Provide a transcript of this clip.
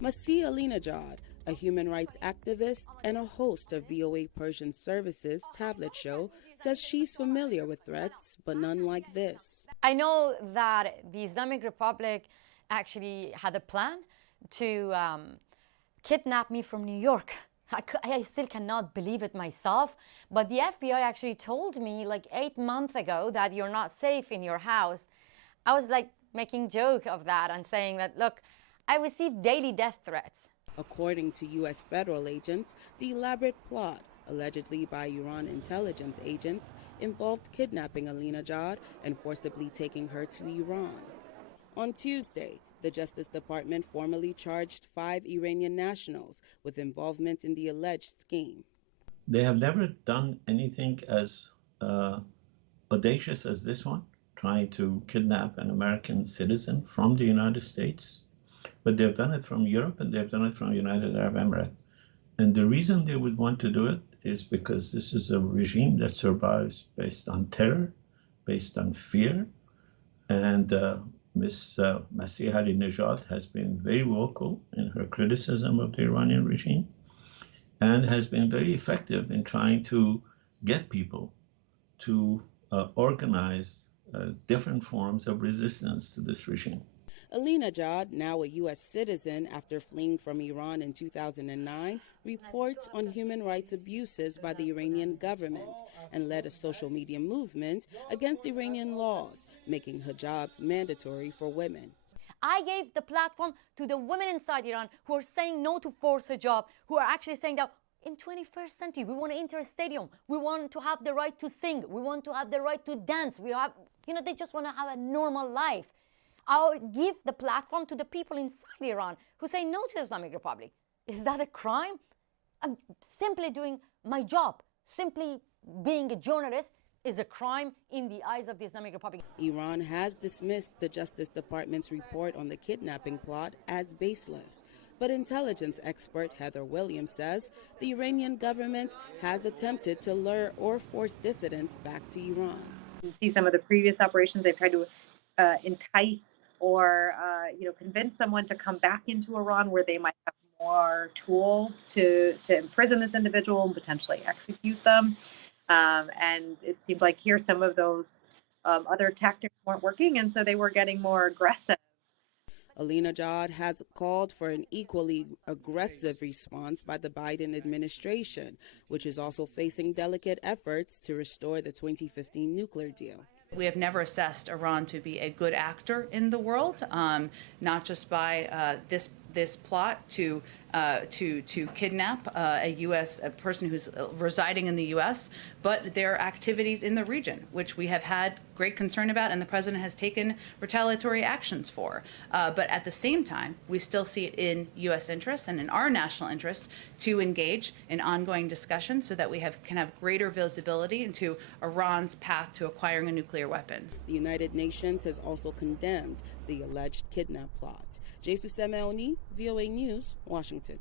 Masih Alinejad, a human rights activist and a host of VOA Persian Services tablet show, says she's familiar with threats, but none like this. I know that the Islamic Republic actually had a plan to kidnap me from New York. I still cannot believe it myself, but the FBI actually told me like 8 months ago that you're not safe in your house. I was like making joke of that and saying that, look, I receive daily death threats. According to U.S. federal agents, the elaborate plot, allegedly by Iran intelligence agents, involved kidnapping Alinejad and forcibly taking her to Iran. On Tuesday, the Justice Department formally charged 5 Iranian nationals with involvement in the alleged scheme. They have never done anything as audacious as this one, trying to kidnap an American citizen from the United States. But they've done it from Europe and they've done it from United Arab Emirates. And the reason they would want to do it is because this is a regime that survives based on terror, based on fear. And Ms. Masih Alinejad has been very vocal in her criticism of the Iranian regime and has been very effective in trying to get people to organize different forms of resistance to this regime. Alinejad, now a U.S. citizen after fleeing from Iran in 2009, reports on human rights abuses by the Iranian government and led a social media movement against Iranian laws, making hijabs mandatory for women. I gave the platform to the women inside Iran who are saying no to forced hijab, who are actually saying that in 21st century, we want to enter a stadium. We want to have the right to sing. We want to have the right to dance. They just want to have a normal life. I'll give the platform to the people inside Iran who say no to the Islamic Republic. Is that a crime? I'm simply doing my job. Simply being a journalist is a crime in the eyes of the Islamic Republic. Iran has dismissed the Justice Department's report on the kidnapping plot as baseless. But intelligence expert Heather Williams says the Iranian government has attempted to lure or force dissidents back to Iran. You see some of the previous operations, they've tried to entice or convince someone to come back into Iran where they might have more tools to imprison this individual and potentially execute them. And it seemed like here some of those other tactics weren't working, and so they were getting more aggressive. Alinejad has called for an equally aggressive response by the Biden administration, which is also facing delicate efforts to restore the 2015 nuclear deal. We have never assessed Iran to be a good actor in the world, not just by this plot to kidnap a person who's residing in the U.S., but their activities in the region, which we have had great concern about, and the president has taken retaliatory actions for. But at the same time, we still see it in U.S. interest and in our national interest to engage in ongoing discussions so that we can have greater visibility into Iran's path to acquiring a nuclear weapon. The United Nations has also condemned the alleged kidnap plot. Jesus Semeoni, VOA News, Washington.